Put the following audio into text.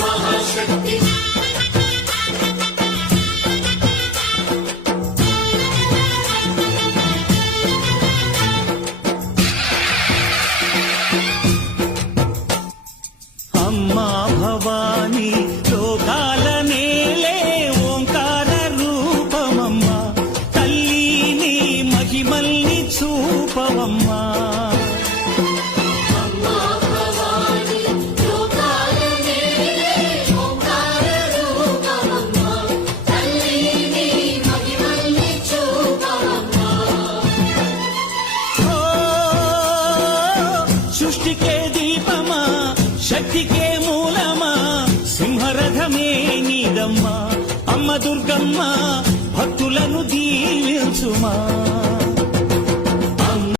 మహాశక్తి అమ్మా భవానీ లోకాల నేలే ఓంకార రూపమమ్మా తల్లి నీ మహిమల్ని చూపవమ్మా సృష్టికే దీపమా శక్తికే మూలమా సింహరథమే నీదమ్మా అమ్మ దుర్గమ్మ భక్తులను దీవించుమా